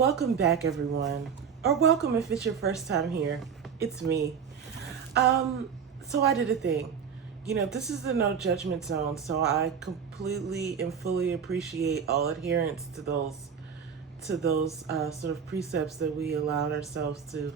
Welcome back, everyone, or welcome if it's your first time here. It's me. So I did a thing. This is the no judgment zone, so I completely and fully appreciate all adherence to those sort of precepts that we allowed ourselves to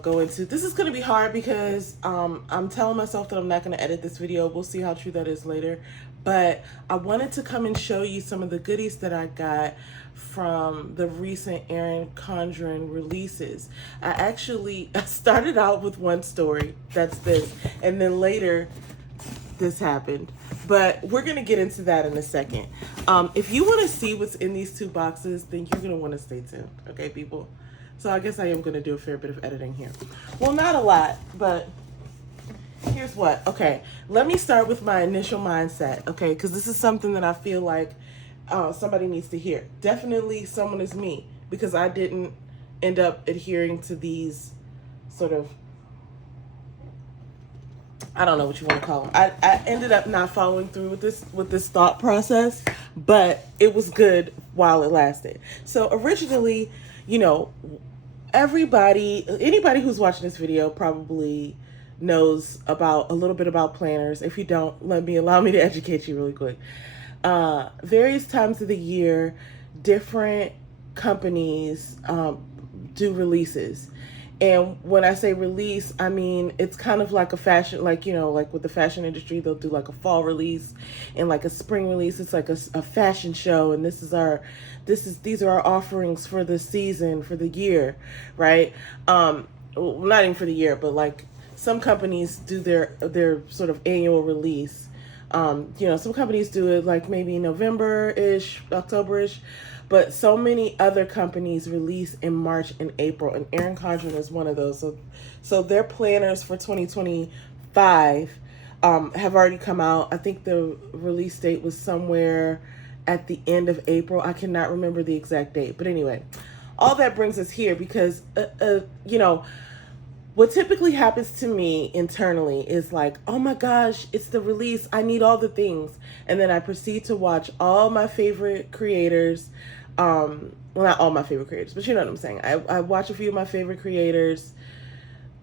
go into. This is going to be hard because I'm telling myself that I'm not going to edit this video. We'll see how true that is later. But I wanted to come and show you some of the goodies that I got from the recent Erin Condren releases. I actually started out with one story, that's this, and then later this happened. But we're going to get into that in a second. If you want to see what's in these two boxes, then you're going to want to stay tuned. Okay, people? So I guess I am going to do a fair bit of editing here. Well, not a lot, but here's what. Okay, let me start with my initial mindset, okay? Because this is something that I feel like somebody needs to hear. Definitely someone is me, because I didn't end up adhering to these sort of, I don't know what you want to call them. I ended up not following through with this thought process, but it was good while it lasted. So originally, anybody who's watching this video probably knows about a little bit about planners. If you don't, allow me to educate you really quick. Various times of the year, different companies do releases. And when I say release, I mean, it's kind of like a fashion, like with the fashion industry, they'll do like a fall release and like a spring release. It's like a fashion show. And these are our offerings for the season, for the year, right? Well, not even for the year, but like some companies do their sort of annual release. Some companies do it like maybe November-ish, October-ish, but so many other companies release in March and April, and Erin Condren is one of those. So their planners for 2025 have already come out. I think the release date was somewhere at the end of April. I cannot remember the exact date, but anyway, all that brings us here because, what typically happens to me internally is like, oh my gosh, it's the release. I need all the things. And then I proceed to watch all my favorite creators. Well, not all my favorite creators, but you know what I'm saying. I watch a few of my favorite creators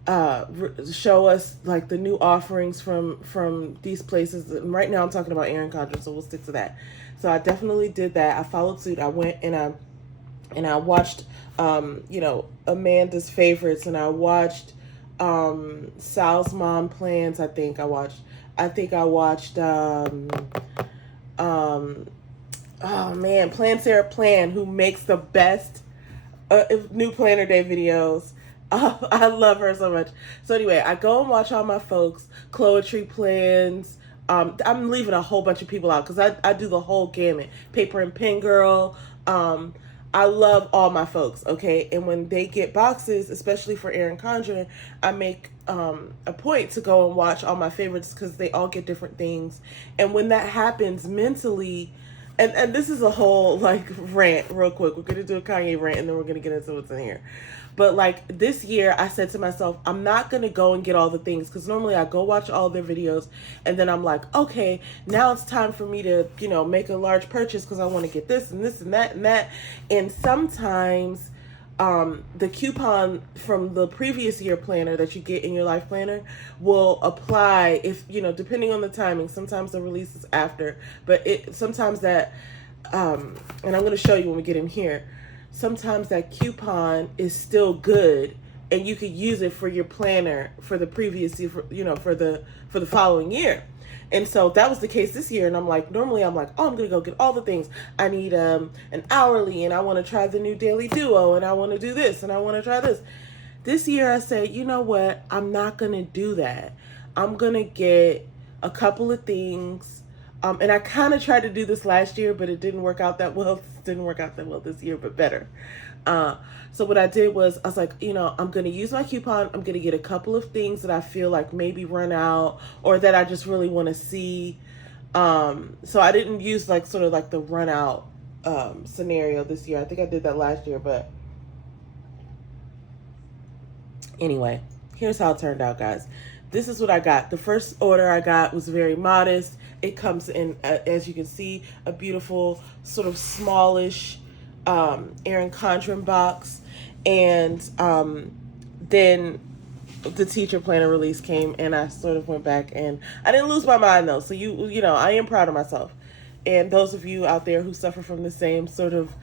show us like the new offerings from these places. And right now I'm talking about Erin Condren, so we'll stick to that. So I definitely did that. I followed suit. I went and I watched, Amanda's favorites, and I watched Sal's mom plans. I think I watched Plan Sarah Plan, who makes the best new planner day videos. I love her so much. So anyway, I go and watch all my folks, Chloetry Plans. I'm leaving a whole bunch of people out because I do the whole gamut. Paper and Pen Girl. I love all my folks, okay? And when they get boxes, especially for Erin Condren, I make a point to go and watch all my favorites because they all get different things. And when that happens mentally, and this is a whole like rant real quick. We're going to do a Kanye rant and then we're going to get into what's in here. But like this year, I said to myself, I'm not going to go and get all the things because normally I go watch all their videos and then I'm like, okay, now it's time for me to, make a large purchase because I want to get this and this and that and that. And sometimes the coupon from the previous year planner that you get in your life planner will apply if, depending on the timing. Sometimes the release is after, but sometimes that, and I'm going to show you when we get in here. Sometimes that coupon is still good and you could use it for your planner for the previous year, for the following year. And so that was the case this year. And I'm like, normally I'm like, oh, I'm going to go get all the things. I need an hourly, and I want to try the new daily duo, and I want to do this, and I want to try this. This year I said, you know what? I'm not going to do that. I'm going to get a couple of things. And I kind of tried to do this last year, but it didn't work out that well. It didn't work out that well this year, but better. So what I did was I was like, I'm going to use my coupon. I'm going to get a couple of things that I feel like maybe run out or that I just really want to see. So I didn't use like sort of like the run out scenario this year. I think I did that last year, but anyway, here's how it turned out, guys. This is what I got. The first order I got was very modest. It comes in, as you can see, a beautiful sort of smallish Erin Condren box, and then the Teacher Planner release came, and I sort of went back, and I didn't lose my mind though. So you know, I am proud of myself. And those of you out there who suffer from the same sort of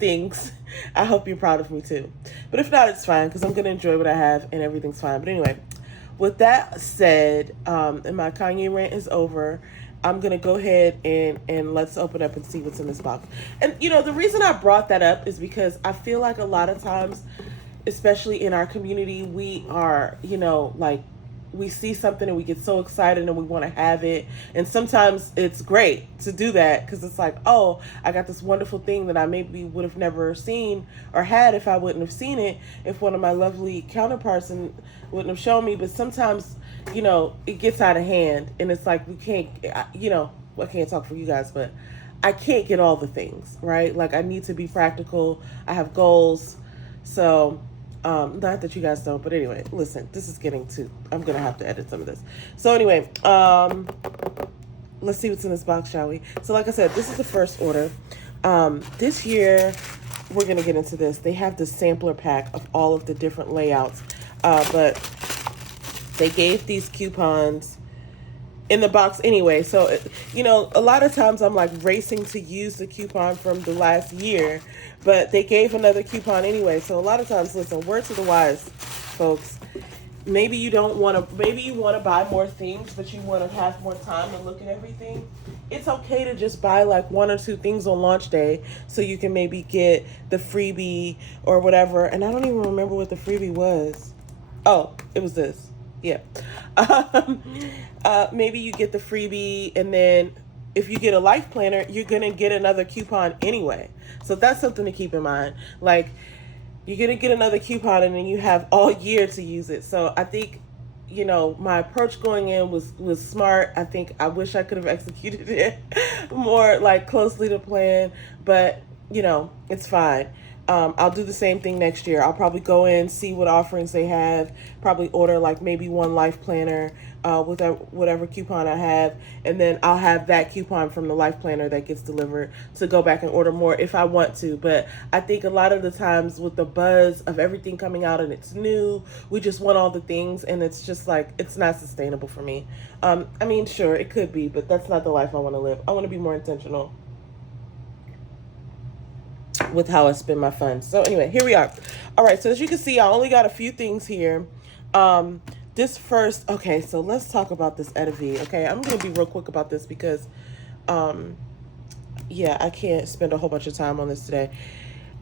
things, I hope you're proud of me too. But if not, it's fine, because I'm going to enjoy what I have and everything's fine. But anyway, with that said, and my Kanye rant is over, I'm going to go ahead and let's open up and see what's in this box. And, you know, the reason I brought that up is because I feel like a lot of times, especially in our community, we are, you know, like, we see something and we get so excited and we want to have it. And sometimes it's great to do that, because it's like, oh, I got this wonderful thing that I maybe would have never seen or had if I wouldn't have seen it, if one of my lovely counterparts wouldn't have shown me. But sometimes, you know, it gets out of hand, and it's like, we can't, you know, I can't talk for you guys, but I can't get all the things, right? Like, I need to be practical. I have goals. So not that you guys don't, but anyway, listen, this is getting too, I'm going to have to edit some of this. So anyway, let's see what's in this box, shall we? So like I said, this is the first order. This year, we're going to get into this. They have the sampler pack of all of the different layouts, but they gave these coupons in the box anyway. So, you know, a lot of times I'm like racing to use the coupon from the last year, but they gave another coupon anyway. So a lot of times, listen, word to the wise, folks. Maybe you don't want to, maybe you want to buy more things, but you want to have more time to look at everything. It's okay to just buy like one or two things on launch day, so you can maybe get the freebie or whatever. And I don't even remember what the freebie was. Oh, it was this. Yeah. Maybe you get the freebie, and then if you get a life planner, you're going to get another coupon anyway. So that's something to keep in mind. Like, you're going to get another coupon, and then you have all year to use it. So I think, you know, my approach going in was smart. I think I wish I could have executed it more like closely to plan, but you know, it's fine. I'll do the same thing next year. I'll probably go in, see what offerings they have, probably order like maybe one life planner with whatever coupon I have, and then I'll have that coupon from the life planner that gets delivered to go back and order more if I want to. But I think a lot of the times with the buzz of everything coming out and it's new, we just want all the things, and it's just like, it's not sustainable for me. I mean, sure, it could be, but that's not the life I want to live. I want to be more intentional with how I spend my funds. So anyway, here we are. All right, so as you can see, I only got a few things here. This first, okay, so let's talk about this Edevi. Okay, I'm going to be real quick about this because, yeah, I can't spend a whole bunch of time on this today.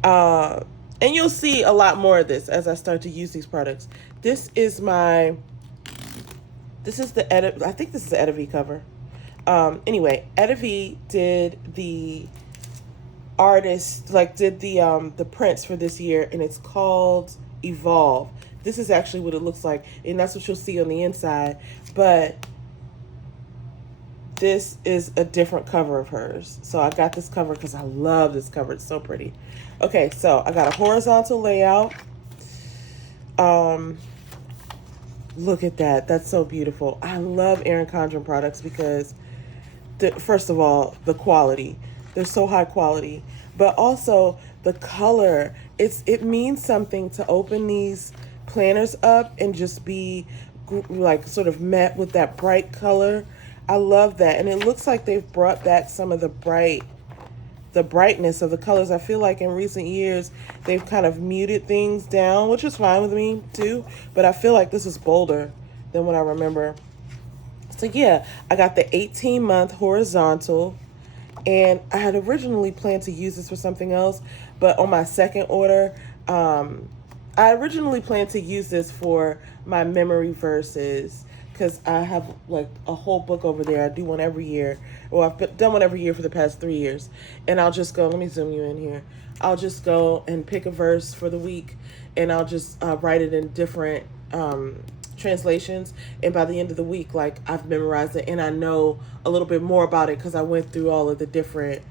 And you'll see a lot more of this as I start to use these products. This is the Edevi, I think this is the Edevi cover. Anyway, Edevi did the the prints for this year, and it's called Evolve. This is actually what it looks like, and that's what you'll see on the inside, but this is a different cover of hers. So I got this cover because I love this cover. It's so pretty. Okay, so I got a horizontal layout. Look at that. That's so beautiful. I love Erin Condren products because, first of all, the quality. They're so high quality, but also the color. It means something to open these planners up and just be like sort of met with that bright color. I love that. And it looks like they've brought back some of the brightness of the colors. I feel like in recent years, they've kind of muted things down, which is fine with me too. But I feel like this is bolder than what I remember. So yeah, I got the 18-month horizontal. And I had originally planned to use this for something else, but on my second order, I originally planned to use this for my memory verses, because I have like a whole book over there. I do one every year. Well, I've done one every year for the past 3 years. And I'll just go, let me zoom you in here. I'll just go and pick a verse for the week, and I'll just write it in different translations, and by the end of the week, like, I've memorized it and I know a little bit more about it because I went through all of the different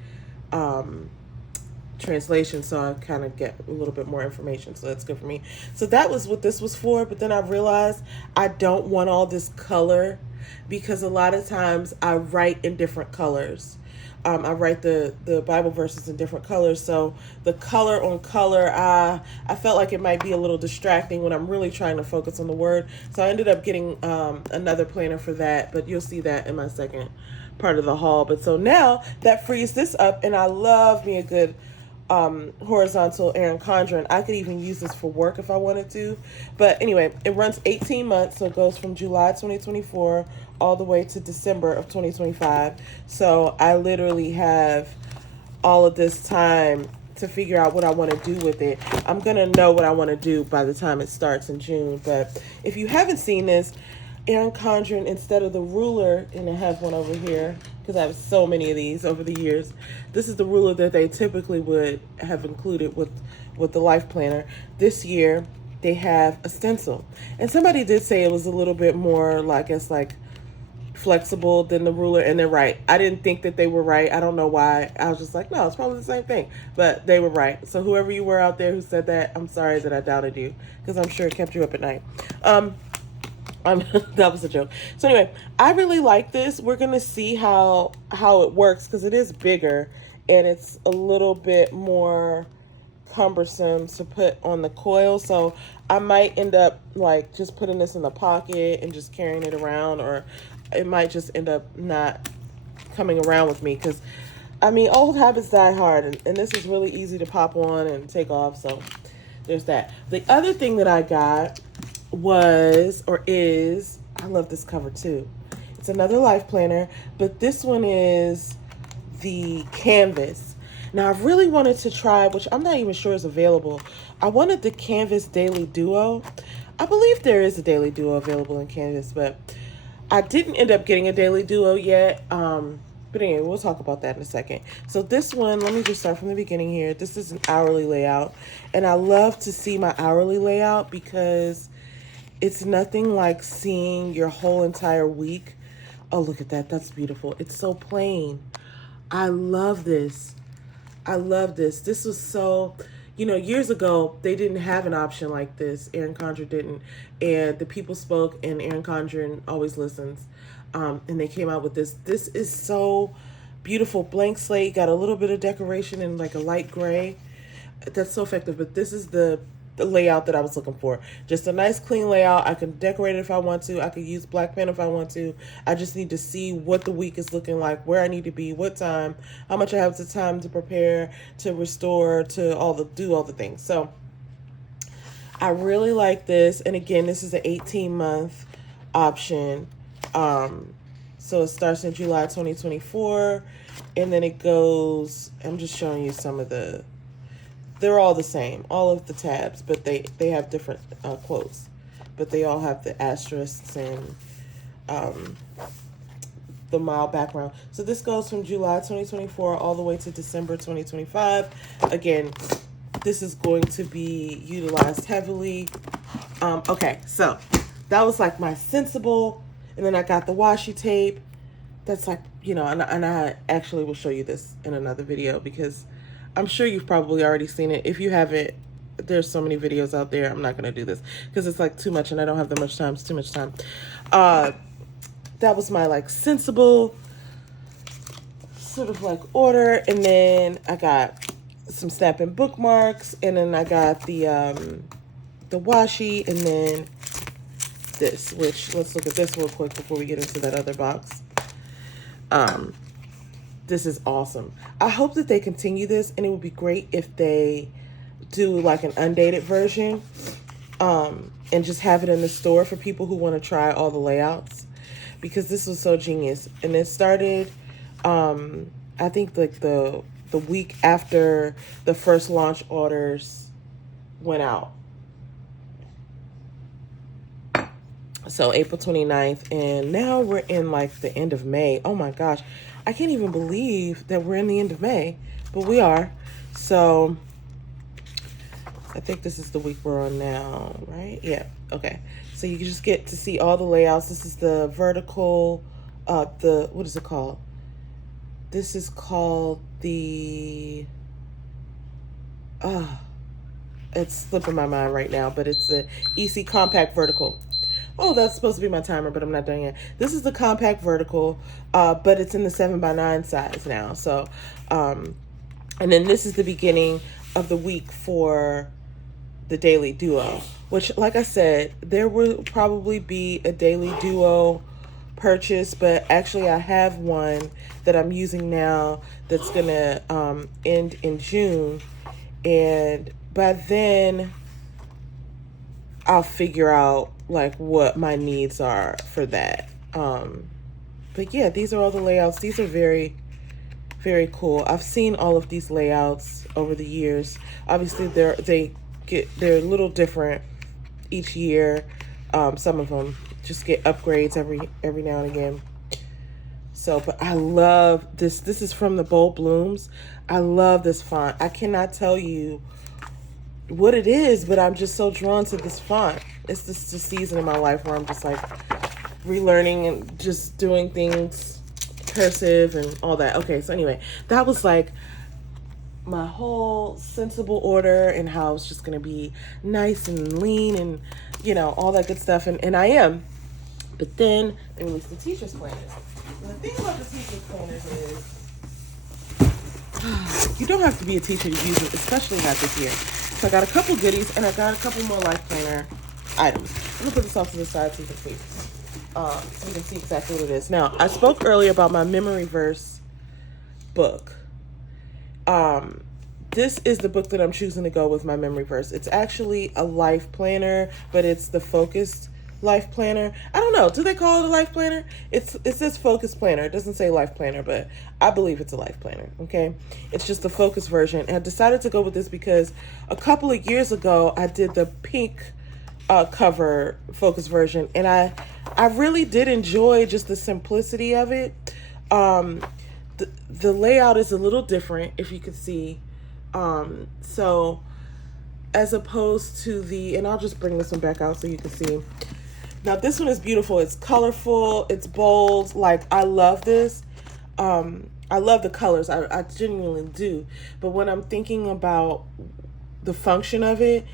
translations, so I kind of get a little bit more information, so that's good for me. So that was what this was for, but then I realized I don't want all this color because a lot of times I write in different colors. I write the Bible verses in different colors. So the color on color, I felt like it might be a little distracting when I'm really trying to focus on the word. So I ended up getting another planner for that, but you'll see that in my second part of the haul. But so now that frees this up, and I love me a good horizontal Erin Condren. I could even use this for work if I wanted to. But anyway, it runs 18 months, so it goes from July 2024 all the way to December of 2025. So I literally have all of this time to figure out what I want to do with it. I'm going to know what I want to do by the time it starts in June. But if you haven't seen this, Erin Condren, instead of the ruler, and I have one over here because I have so many of these over the years, this is the ruler that they typically would have included with the Life Planner. This year, they have a stencil. And somebody did say it was a little bit more, like, it's like flexible than the ruler, and they're right. I didn't think that they were right. I don't know why. I was just like, no, it's probably the same thing. But they were right. So whoever you were out there who said that, I'm sorry that I doubted you, because I'm sure it kept you up at night. That was a joke. So anyway, I really like this. We're gonna see how it works, because it is bigger and it's a little bit more cumbersome to put on the coil. So I might end up like just putting this in the pocket and just carrying it around, or it might just end up not coming around with me, because I mean, old habits die hard, and this is really easy to pop on and take off. So there's that. The other thing that I got is, I love this cover too. It's another Life Planner, but this one is the canvas. Now I really wanted to try, which I'm not even sure is available. I wanted the Canvas Daily Duo. I believe there is a Daily Duo available in Canvas, but I didn't end up getting a Daily Duo yet. But anyway, we'll talk about that in a second. So this one, let me just start from the beginning here. This is an hourly layout, and I love to see my hourly layout because it's nothing like seeing your whole entire week. Oh, look at that. That's beautiful. It's so plain. I love this. I love this. This was so, years ago, they didn't have an option like this. Erin Condren didn't. And the people spoke, and Erin Condren always listens. And they came out with this. This is so beautiful. Blank slate. Got a little bit of decoration in like a light gray. That's so effective. But this is the layout that I was looking for. Just a nice clean layout. I can decorate it if I want to. I could use black pen if I want to. I just need to see what the week is looking like, where I need to be, what time, how much I have the time to prepare, to restore, to do all the things. So I really like this. And again, this is an 18-month option. So it starts in July 2024, and then it goes, I'm just showing you some of they're all the same, all of the tabs, but they have different quotes, but they all have the asterisks and the mild background. So this goes from July 2024 all the way to December 2025. Again, this is going to be utilized heavily. Okay, so that was like my sensible, and then I got the washi tape. That's like, and I actually will show you this in another video, because I'm sure you've probably already seen it. If you haven't, there's so many videos out there. I'm not going to do this because it's like too much and I don't have that much time. It's too much time. That was my like sensible sort of like order. And then I got some Snap and bookmarks, and then I got the washi, and then this, which let's look at this real quick before we get into that other box. This is awesome. I hope that they continue this, and it would be great if they do like an undated version, and just have it in the store for people who want to try all the layouts, because this was so genius. And it started, I think like the week after the first launch orders went out. So April 29th, and now we're in like the end of May. Oh my gosh. I can't even believe that we're in the end of May, but we are. So I think this is the week we're on now, right? Yeah, okay. So you just get to see all the layouts. This is the vertical, what is it called? This is called the, it's slipping my mind right now, but it's the EC Compact Vertical. Oh, that's supposed to be my timer, but I'm not done yet. This is the compact vertical, but it's in the 7x9 size now. So, and then this is the beginning of the week for the daily duo, which, like I said, there will probably be a daily duo purchase, but actually I have one that I'm using now that's gonna end in June, and by then I'll figure out like what my needs are for that. But yeah, these are all the layouts. These are very, very cool. I've seen all of these layouts over the years. Obviously they're a little different each year. Some of them just get upgrades every now and again. So, but I love this. This is from the Bold Blooms. I love this font. I cannot tell you what it is, but I'm just so drawn to this font. It's just a season in my life where I'm just like relearning and just doing things cursive and all that. Okay, so anyway, that was like my whole sensible order and how it's just going to be nice and lean and, you know, all that good stuff. And I am. But then they released the Teacher's Planners. And the thing about the Teacher's Planners is you don't have to be a teacher to use it, especially not this year. So I got a couple goodies and I got a couple more Life Planner items. I'm going to put this off to the side so you can see. So you can see exactly what it is. Now, I spoke earlier about my memory verse book. This is the book that I'm choosing to go with my memory verse. It's actually a life planner, but it's the focused life planner. I don't know. Do they call it a life planner? It says focus planner. It doesn't say life planner, but I believe it's a life planner. Okay. It's just the focus version. And I decided to go with this because a couple of years ago, I did the pink cover focus version. And I really did enjoy just the simplicity of it. The layout is a little different, if you could see. So as opposed to and I'll just bring this one back out so you can see. Now this one is beautiful. It's colorful. It's bold. Like, I love this. I love the colors. I genuinely do. But when I'm thinking about the function of it,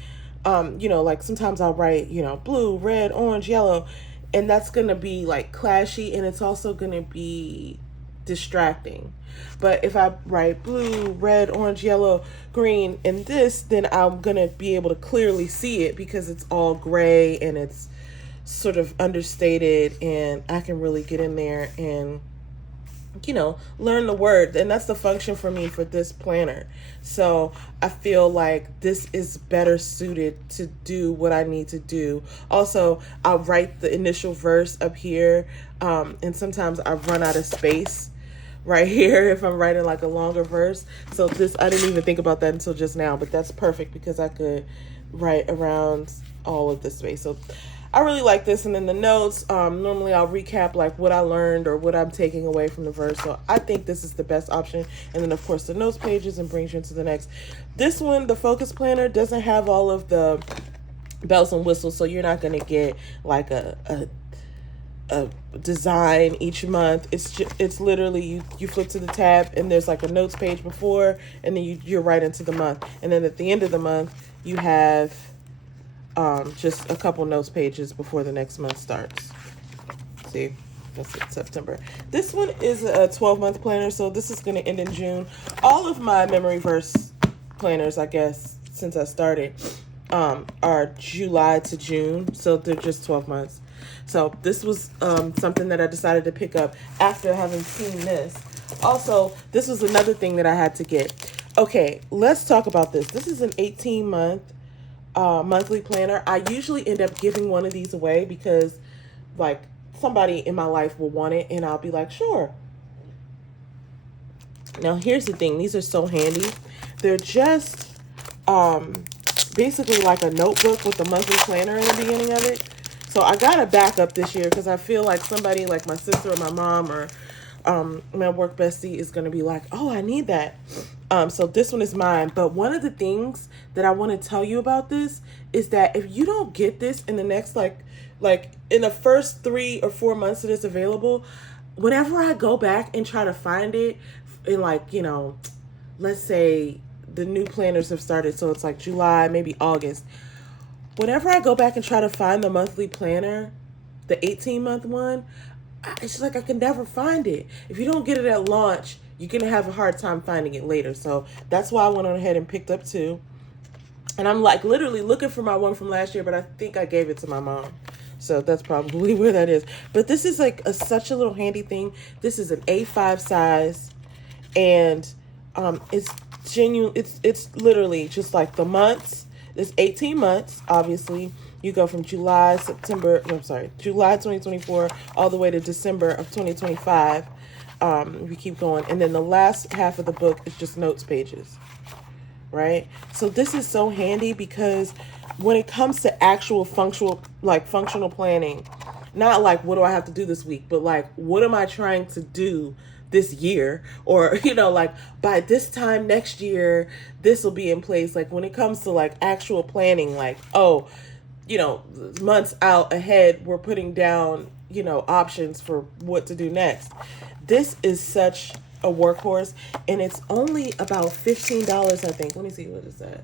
you know, like sometimes I'll write, you know, blue, red, orange, yellow, and that's going to be like clashy, and it's also going to be distracting. But if I write blue, red, orange, yellow, green, and this, then I'm going to be able to clearly see it because it's all gray and it's sort of understated, and I can really get in there and, you know, learn the word. And that's the function for me for this planner. So I feel like this is better suited to do what I need to do. Also, I'll write the initial verse up here, and sometimes I run out of space right here if I'm writing like a longer verse. So this, I didn't even think about that until just now, but that's perfect because I could write around all of this space. So I really like this. And then the notes, normally I'll recap like what I learned or what I'm taking away from the verse. So I think this is the best option. And then of course the notes pages and brings you into the next. This one, the focus planner, doesn't have all of the bells and whistles. So you're not going to get like a design each month. It's literally you flip to the tab and there's like a notes page before, and then you're right into the month. And then at the end of the month, you have just a couple notes pages before the next month starts. See, that's September. This one is a 12-month planner, so this is going to end in June. All of my memory verse planners, I guess, since I started, are July to June, so they're just 12 months. So this was something that I decided to pick up after having seen this. Also, this was another thing that I had to get. Okay, let's talk about this. This is an 18-month monthly planner. I usually end up giving one of these away because like somebody in my life will want it and I'll be like, sure. Now here's the thing. These are so handy. They're just basically like a notebook with a monthly planner in the beginning of it. So I got a backup this year because I feel like somebody like my sister or my mom or my work bestie is going to be like, oh, I need that. So this one is mine. But one of the things that I want to tell you about this is that if you don't get this in the next, like in the first 3 or 4 months that it's available, whenever I go back and try to find it in like, you know, let's say the new planners have started. So it's like July, maybe August. Whenever I go back and try to find the monthly planner, the 18-month one, it's just like I can never find it. If you don't get it at launch, you're going to have a hard time finding it later. So that's why I went on ahead and picked up 2. And I'm like literally looking for my one from last year, but I think I gave it to my mom. So that's probably where that is. But this is like such a little handy thing. This is an A5 size, and it's genuine. It's literally just like the months. There's 18 months, obviously. You go from July 2024 all the way to December of 2025. We keep going. And then the last half of the book is just notes pages, right? So this is so handy because when it comes to actual functional planning, not like what do I have to do this week, but like what am I trying to do this year, or like by this time next year this will be in place. Like when it comes to like actual planning, like months out ahead, we're putting down options for what to do next. This is such a workhorse, and it's only about $15, I think. Let me see, what is that?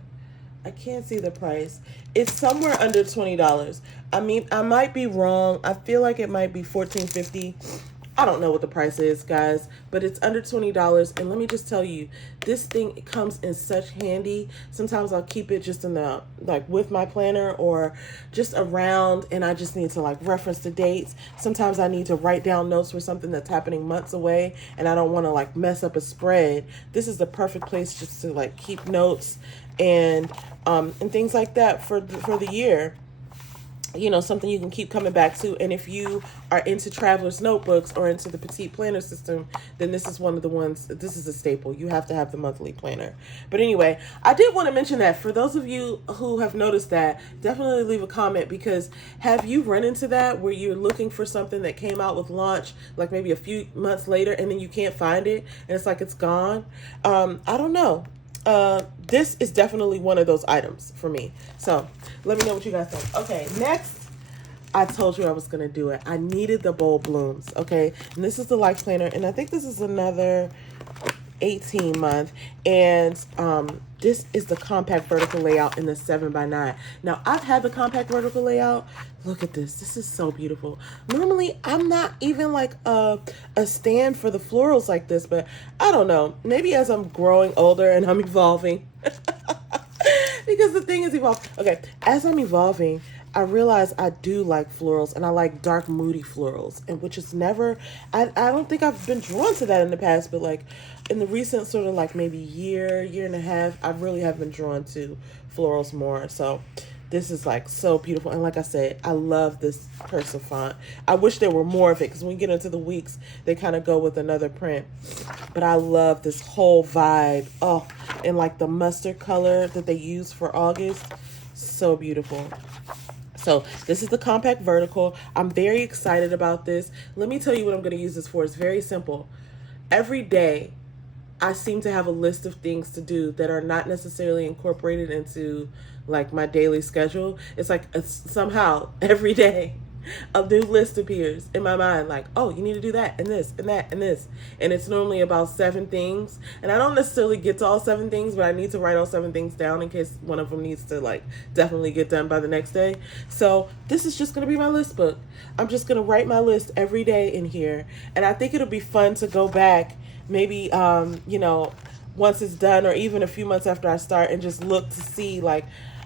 I can't see the price. It's somewhere under $20. I mean, I might be wrong. I feel like it might be $14.50. I don't know what the price is, guys, but it's under $20. And let me just tell you, this thing comes in such handy. Sometimes I'll keep it just in the, with my planner or just around, and I just need to reference the dates. Sometimes I need to write down notes for something that's happening months away, and I don't want to mess up a spread. This is the perfect place just to keep notes and things like that for the year. Something you can keep coming back to. And if you are into Traveler's Notebooks or into the Petite Planner system, then this is one of the ones. This is a staple. You have to have the monthly planner. But anyway, I did want to mention that for those of you who have noticed that, definitely leave a comment, because have you run into that where you're looking for something that came out with launch maybe a few months later, and then you can't find it and it's it's gone? I don't know. This is definitely one of those items for me. So let me know what you guys think. Okay, next, I told you I was going to do it. I needed the bold blooms. Okay, and this is the Life Planner, and I think this is another 18-month, and this is the compact vertical layout in the 7x9. Now, I've had the compact vertical layout. Look at this. This is so beautiful. Normally, I'm not even a stand for the florals like this, but I don't know. Maybe as I'm growing older and I'm evolving, because the thing is evolving. Okay, as I'm evolving, I realize I do like florals, and I like dark, moody florals, and which is never, I don't think I've been drawn to that in the past, but in the recent sort of maybe year and a half, I really have been drawn to florals more. So this is so beautiful. And like I said, I love this cursive font. I wish there were more of it, because when you get into the weeks, they kind of go with another print. But I love this whole vibe. Oh, and the mustard color that they use for August. So beautiful. So this is the compact vertical. I'm very excited about this. Let me tell you what I'm going to use this for. It's very simple. Every day, I seem to have a list of things to do that are not necessarily incorporated into my daily schedule. It's somehow every day a new list appears in my mind, oh, you need to do that and this and that and this, and it's normally about 7 things, and I don't necessarily get to all 7 things, but I need to write all 7 things down in case one of them needs to definitely get done by the next day. So this is just going to be my list book. I'm just going to write my list every day in here, and I think it'll be fun to go back maybe once it's done, or even a few months after I start, and just look to see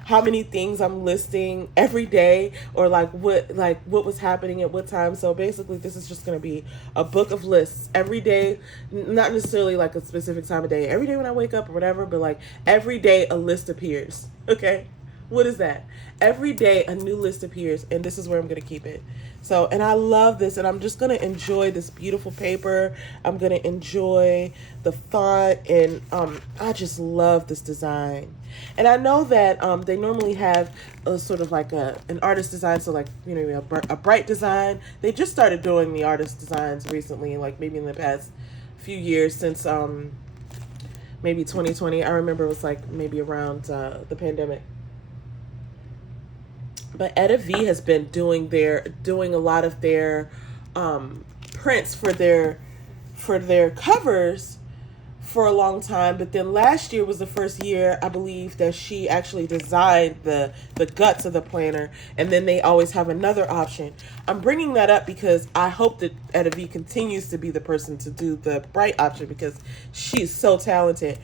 how many things I'm listing every day, or what was happening at what time. So basically, this is just going to be a book of lists every day, not necessarily a specific time of day, every day when I wake up or whatever, but every day a list appears. Okay, what is that? Every day a new list appears, and this is where I'm going to keep it. So, and I love this, and I'm just going to enjoy this beautiful paper. I'm going to enjoy the font, and I just love this design. And I know that they normally have a sort of an artist design, so a bright design. They just started doing the artist designs recently, maybe in the past few years, since maybe 2020. I remember it was maybe around the pandemic. But Etta V has been doing a lot of their prints for their covers for a long time, but then last year was the first year, I believe, that she actually designed the guts of the planner, and then they always have another option. I'm bringing that up because I hope that Etta V continues to be the person to do the bright option because she's so talented.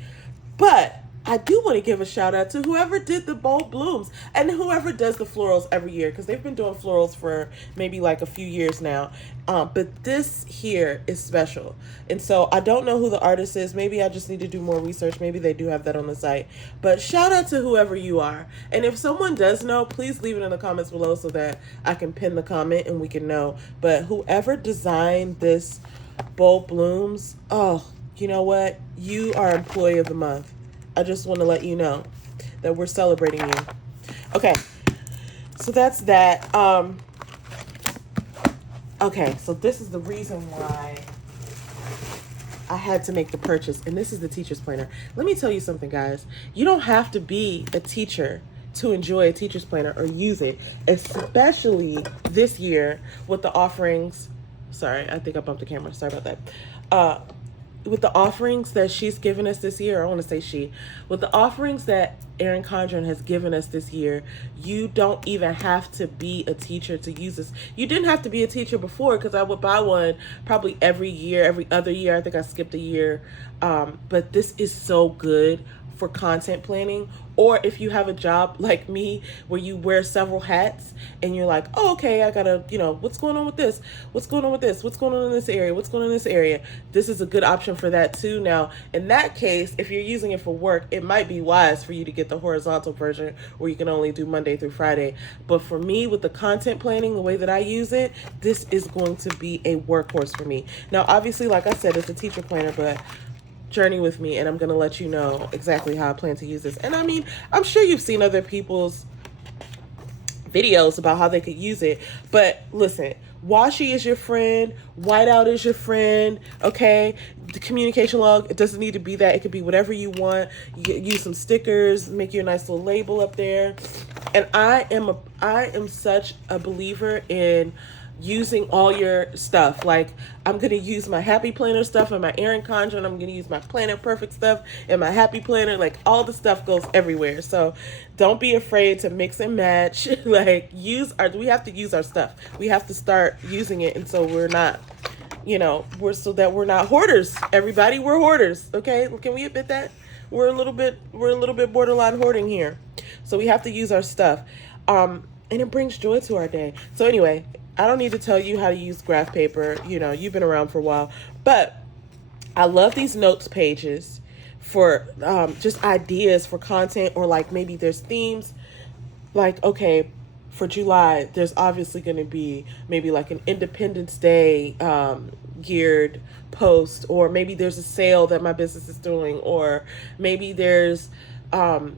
But I do want to give a shout out to whoever did the bold blooms and whoever does the florals every year, because they've been doing florals for maybe like a few years now. But this here is special. And so I don't know who the artist is. Maybe I just need to do more research. Maybe they do have that on the site. But shout out to whoever you are. And if someone does know, please leave it in the comments below so that I can pin the comment and we can know. But whoever designed this bold blooms, oh, you know what? You are Employee of the Month. I just want to let you know that we're celebrating you. Okay, so that's that. Okay, so this is the reason why I had to make the purchase, and this is the Teacher's Planner. Let me tell you something, guys. You don't have to be a teacher to enjoy a Teacher's Planner or use it, especially this year with the offerings. Sorry, I think I bumped the camera. Sorry about that. With the offerings that she's given us this year, I want to say she, with the offerings that Erin Condren has given us this year, you don't even have to be a teacher to use this. You didn't have to be a teacher before, because I would buy one probably every year, every other year. I think I skipped a year. But this is so good for content planning, or if you have a job like me where you wear several hats and you're like, oh, okay, I gotta, what's going on with this? What's going on with this? What's going on in this area? What's going on in this area? This is a good option for that too. Now, in that case, if you're using it for work, it might be wise for you to get the horizontal version where you can only do Monday through Friday. But for me, with the content planning, the way that I use it, this is going to be a workhorse for me. Now, obviously, like I said, it's a teacher planner, but journey with me and I'm going to let you know exactly how I plan to use this. And I mean, I'm sure you've seen other people's videos about how they could use it, but listen, washi is your friend, whiteout is your friend, okay? The communication log, it doesn't need to be that. It could be whatever you want. You get, use some stickers, make you a nice little label up there. And I am such a believer in using all your stuff. Like, I'm going to use my Happy Planner stuff and my Erin Condren. I'm going to use my Planet Perfect stuff and my Happy Planner. Like, all the stuff goes everywhere. So don't be afraid to mix and match. Like, we have to use our stuff. We have to start using it. And so we're not, so that we're not hoarders. Everybody, we're hoarders. Okay. Can we admit that? We're a little bit borderline hoarding here. So we have to use our stuff. And it brings joy to our day. So anyway, I don't need to tell you how to use graph paper. You've been around for a while. But I love these notes pages for just ideas for content, or like maybe there's themes. Like, okay, for July, there's obviously going to be maybe like an Independence Day geared post, or maybe there's a sale that my business is doing, or maybe there's some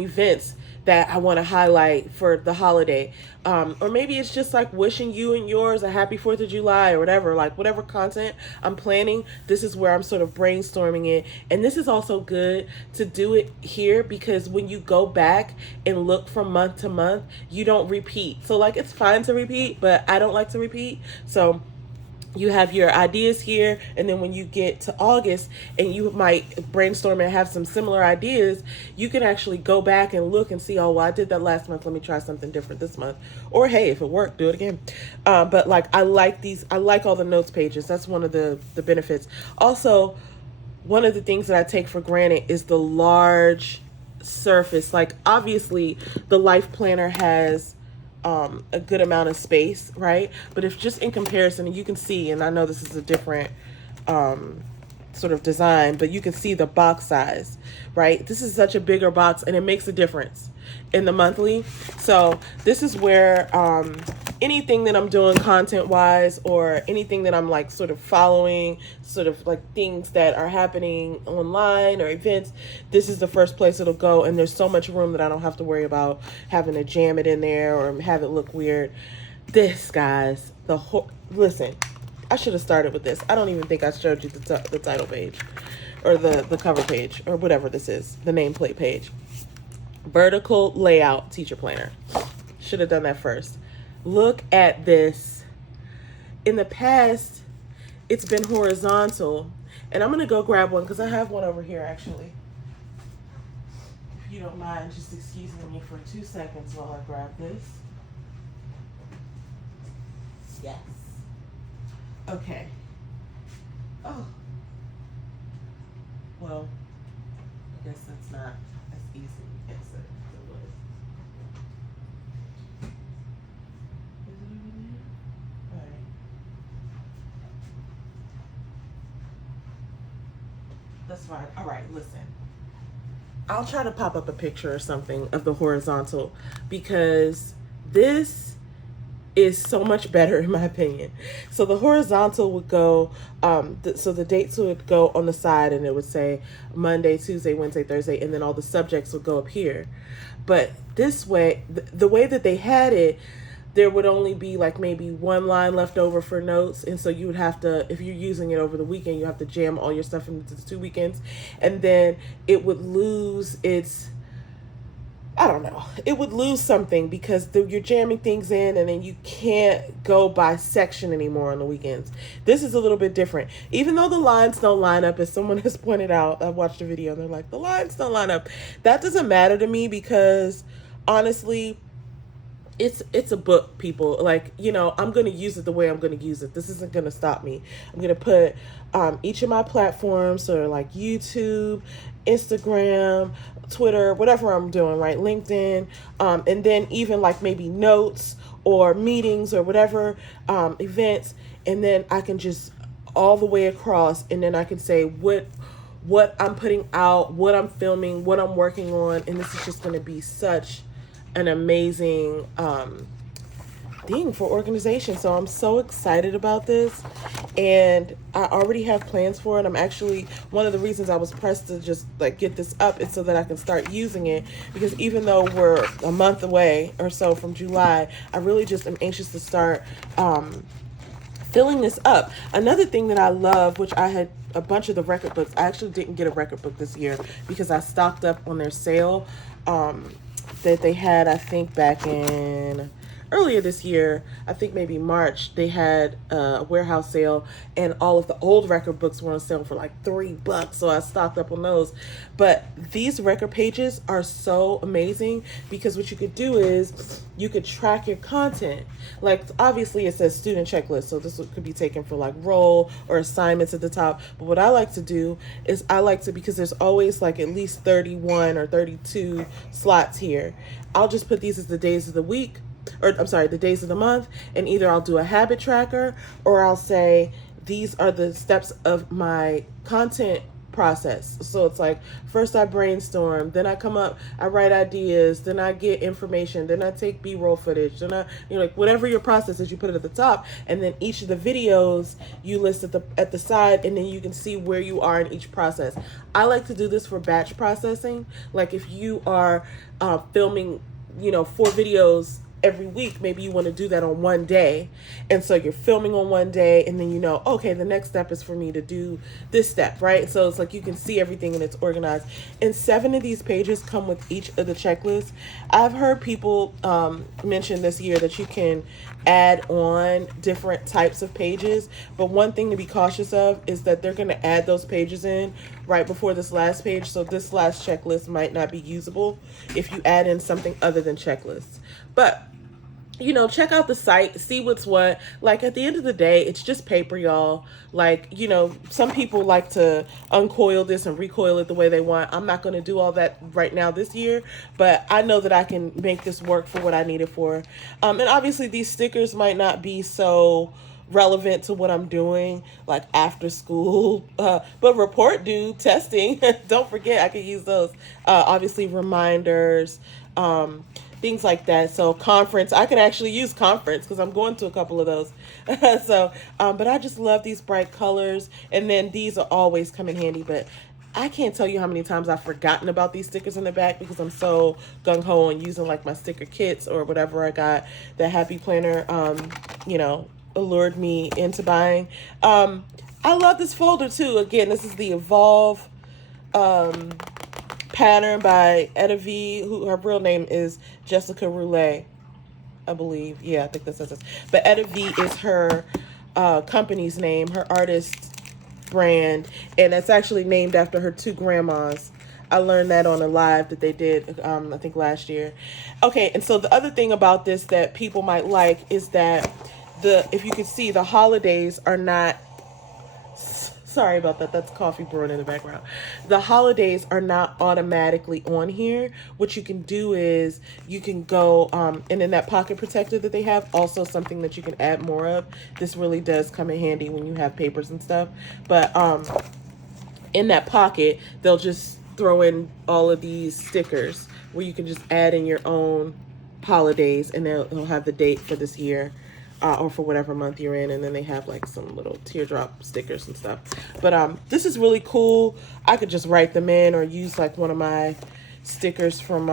events that I want to highlight for the holiday. Or maybe it's just like wishing you and yours a happy 4th of July or whatever, like whatever content I'm planning. This is where I'm sort of brainstorming it. And this is also good to do it here, because when you go back and look from month to month, you don't repeat. So like, it's fine to repeat, but I don't like to repeat. So you have your ideas here, and then when you get to August and you might brainstorm and have some similar ideas, you can actually go back and look and see, oh, well, I did that last month, let me try something different this month. Or hey, if it worked, do it again. But like, I like all the notes pages. That's one of the benefits. Also, one of the things that I take for granted is the large surface. Like, obviously the Life Planner has a good amount of space, right? But if just in comparison, you can see, and I know this is a different sort of design, but you can see the box size, right? This is such a bigger box, and it makes a difference in the monthly. So this is where anything that I'm doing content wise, or anything that I'm like sort of following, sort of like things that are happening online or events, this is the first place it'll go. And there's so much room that I don't have to worry about having to jam it in there or have it look weird. This, guys, listen, I should have started with this. I don't even think I showed you the title page or the cover page or whatever this is, the nameplate page. Vertical layout teacher planner. Should have done that first. Look at this. In the past, it's been horizontal, And I'm going to go grab one because I have one over here actually. If you don't mind, just excusing me for 2 seconds while I grab this. Yes. Okay. Oh. Well, I guess that's not as easy as it was. Is it over there? All right. That's fine. All right, listen. I'll try to pop up a picture or something of the horizontal because this is so much better in my opinion. So the horizontal would go, so the dates would go on the side and it would say Monday, Tuesday, Wednesday, Thursday, and then all the subjects would go up here. But this way, the way that they had it, there would only be like maybe one line left over for notes. And so you would have to, if you're using it over the weekend, you have to jam all your stuff into the 2 weekends. And then it would lose its, I don't know, it would lose something because you're jamming things in and then you can't go by section anymore on the weekends. This is a little bit different. Even though the lines don't line up, as someone has pointed out, I watched a video and they're like, the lines don't line up. That doesn't matter to me because honestly, it's a book, people. Like, you know, I'm going to use it the way I'm going to use it. This isn't going to stop me. I'm going to put each of my platforms, so like YouTube, Instagram, Twitter, whatever I'm doing, right? LinkedIn, and then even like maybe notes or meetings or whatever, events. And then I can just all the way across, and then I can say what I'm putting out, what I'm filming, what I'm working on. And this is just going to be such an amazing thing for organization. So I'm so excited about this, and I already have plans for it. I'm actually, one of the reasons I was pressed to just like get this up is so that I can start using it, because even though we're a month away or so from July, I really just am anxious to start filling this up. Another thing that I love, which I had a bunch of the record books. I actually didn't get a record book this year because I stocked up on their sale that they had, I think back in earlier this year, I think maybe March, they had a warehouse sale and all of the old record books were on sale for like $3. So I stocked up on those. But these record pages are so amazing because what you could do is you could track your content. Like obviously it says student checklist. So this could be taken for like role or assignments at the top. But what I like to do is because there's always like at least 31 or 32 slots here. I'll just put these as the days of the week, or I'm sorry, the days of the month, and either I'll do a habit tracker or I'll say these are the steps of my content process. So it's like, first I brainstorm, then I come up, I write ideas, then I get information, then I take B-roll footage, then I, like whatever your process is, you put it at the top, and then each of the videos you list at the side, and then you can see where you are in each process. I like to do this for batch processing. Like if you are filming, 4 videos every week, maybe you want to do that on one day, and so you're filming on one day, and then okay, the next step is for me to do this step, right? So it's like you can see everything and it's organized. And 7 of these pages come with each of the checklists. I've heard people mention this year that you can add on different types of pages, but one thing to be cautious of is that they're going to add those pages in right before this last page, so this last checklist might not be usable if you add in something other than checklists. But check out the site, see what's what. Like at the end of the day, it's just paper, y'all. Like, some people like to uncoil this and recoil it the way they want. I'm not going to do all that right now this year, but I know that I can make this work for what I need it for. And obviously these stickers might not be so relevant to what I'm doing, like after school, but report due, testing, don't forget, I can use those. Obviously reminders, things like that. So conference, I can actually use conference because I'm going to a couple of those. So, but I just love these bright colors. And then these are always come in handy, but I can't tell you how many times I've forgotten about these stickers in the back because I'm so gung-ho on using like my sticker kits or whatever I got that Happy Planner, allured me into buying. I love this folder too. Again, this is the Evolve, pattern by Etta V, who her real name is Jessica Roulet, I believe. Yeah, I think that says this. But Etta V is her company's name. Her artist brand, and it's actually named after her 2 grandmas. I learned that on a live that they did, I think last year. Okay, and so the other thing about this that people might like is that if you can see, the holidays are not, sorry about that, that's coffee brewing in the background. The holidays are not automatically on here. What you can do is you can go, and in that pocket protector that they have, also something that you can add more of. This really does come in handy when you have papers and stuff. But in that pocket, they'll just throw in all of these stickers where you can just add in your own holidays, and they'll have the date for this year. Or for whatever month you're in, and then they have like some little teardrop stickers and stuff. But this is really cool. I could just write them in or use like one of my stickers from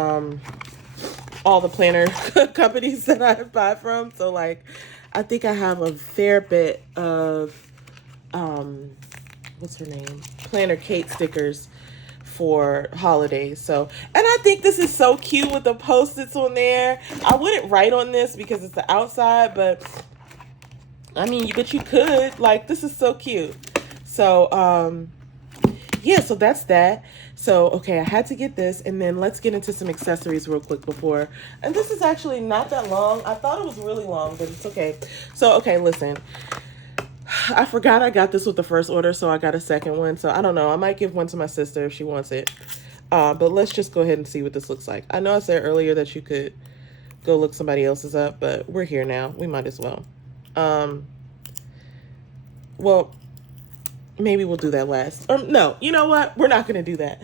all the planner companies that I buy from. So like, I think I have a fair bit of what's her name? Planner Kate stickers for holidays. So, and I think this is so cute with the Post-its on there. I wouldn't write on this because it's the outside, but I mean, but you could. Like, this is so cute. So, yeah, so that's that. So, okay, I had to get this, and then let's get into some accessories real quick before. And this is actually not that long. I thought it was really long, but it's okay. So, okay, listen. I forgot I got this with the first order, so I got a second one. So I don't know. I might give one to my sister if she wants it. But let's just go ahead and see what this looks like. I know I said earlier that you could go look somebody else's up, but we're here now. We might as well. Well, maybe we'll do that last. Or no, you know what? We're not going to do that.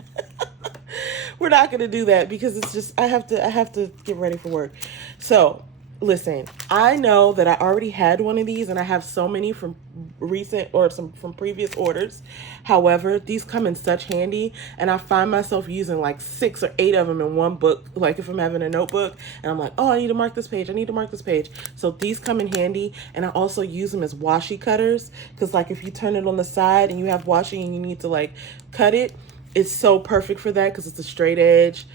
We're not going to do that because it's just, I have to get ready for work. So listen, I know that I already had one of these, and I have so many from recent or some from previous orders. However, these come in such handy, and I find myself using like 6 or 8 of them in one book. Like if I'm having a notebook and I'm like, oh, I need to mark this page. I need to mark this page. So these come in handy, and I also use them as washi cutters because like if you turn it on the side and you have washi and you need to like cut it, it's so perfect for that because it's a straight edge.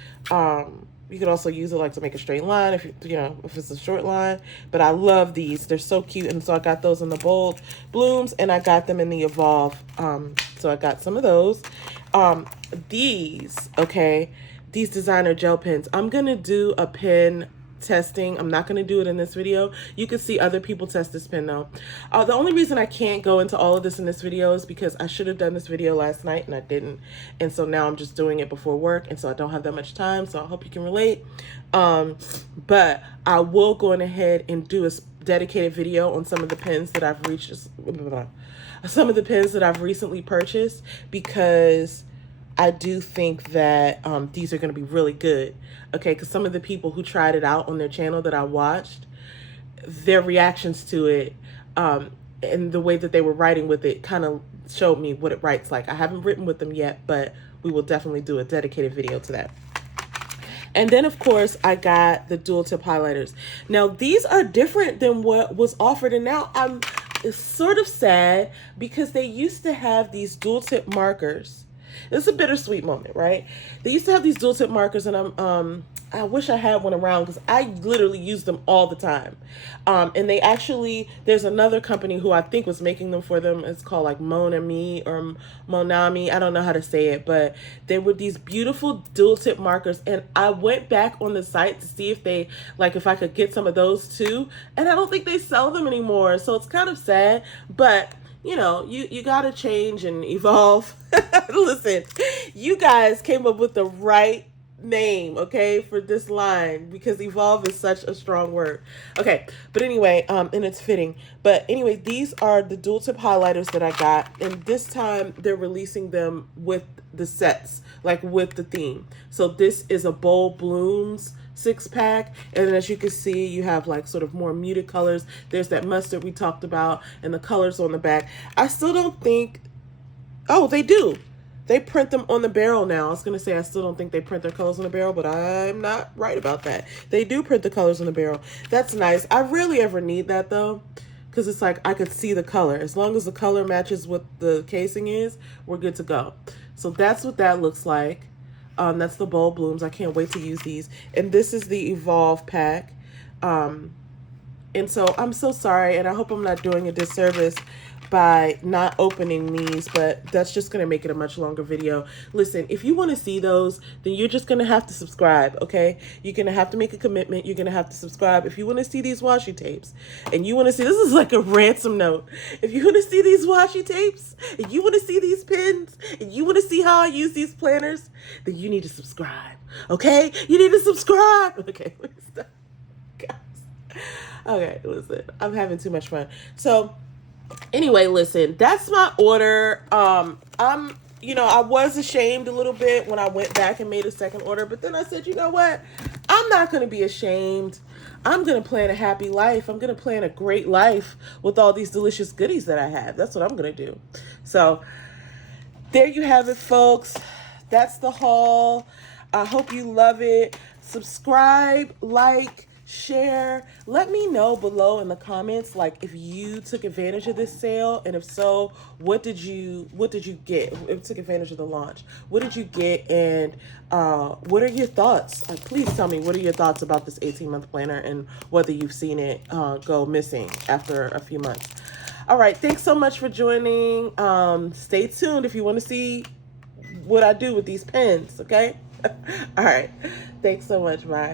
You could also use it like to make a straight line if if it's a short line. But I love these. They're so cute. And so I got those in the bold blooms, and I got them in the Evolve. So I got some of those. These designer gel pens. I'm going to do a pen testing. I'm not going to do it in this video. You can see other people test this pen though. The only reason I can't go into all of this in this video is because I should have done this video last night and I didn't, and so now I'm just doing it before work, and so I don't have that much time, so I hope you can relate. But I will go ahead and do a dedicated video on some of the pens that I've recently purchased, because I do think that these are going to be really good. Okay, because some of the people who tried it out on their channel that I watched, their reactions to it and the way that they were writing with it kind of showed me what it writes like. I haven't written with them yet, but we will definitely do a dedicated video to that. And then, of course, I got the dual tip highlighters. Now, these are different than what was offered, and now I'm sort of sad because they used to have these dual tip markers. It's a bittersweet moment, right? They used to have these dual tip markers, and I wish I had one around because I literally use them all the time. And there's another company who I think was making them for them. It's called like Monami or Monami. I don't know how to say it, but they were these beautiful dual tip markers. And I went back on the site to see if I could get some of those too. And I don't think they sell them anymore. So it's kind of sad, but you got to change and evolve. Listen, you guys came up with the right name, okay, for this line, because evolve is such a strong word. Okay, but anyway, and it's fitting. But anyway, these are the dual tip highlighters that I got, and this time they're releasing them with the sets, like with the theme. So this is a Bold Blooms 6-pack, and as you can see, you have like sort of more muted colors. There's that mustard we talked about, and the colors on the back. I still don't think, oh, they do. They print them on the barrel now. I was going to say I still don't think they print their colors on the barrel, but I'm not right about that. They do print the colors on the barrel. That's nice. I rarely ever need that though, because it's like I could see the color. As long as the color matches what the casing is, we're good to go. So that's what that looks like. That's the Bold Blooms. I can't wait to use these. And this is the Evolve pack. And so I'm so sorry, and I hope I'm not doing a disservice by not opening these, but that's just going to make it a much longer video. Listen, if you want to see those, then you're just going to have to subscribe, okay? You're going to have to make a commitment. You're going to have to subscribe. If you want to see these washi tapes and you want to see, this is like a ransom note. If you want to see these washi tapes and you want to see these pins and you want to see how I use these planners, then you need to subscribe, okay? You need to subscribe. Okay, stop. Guys. Okay, listen, I'm having too much fun. So, anyway, listen, that's my order. I was ashamed a little bit when I went back and made a second order, but then I said, you know what? I'm not going to be ashamed. I'm going to plan a happy life. I'm going to plan a great life with all these delicious goodies that I have. That's what I'm going to do. So there you have it, folks. That's the haul. I hope you love it. Subscribe, like, share. Let me know below in the comments, like, if you took advantage of this sale, and if so, what did you get? If you took advantage of the launch, what did you get, and what are your thoughts? Please tell me, what are your thoughts about this 18-month planner and whether you've seen it go missing after a few months. All right, thanks so much for joining. Stay tuned if you want to see what I do with these pens, okay? All right, thanks so much. Bye.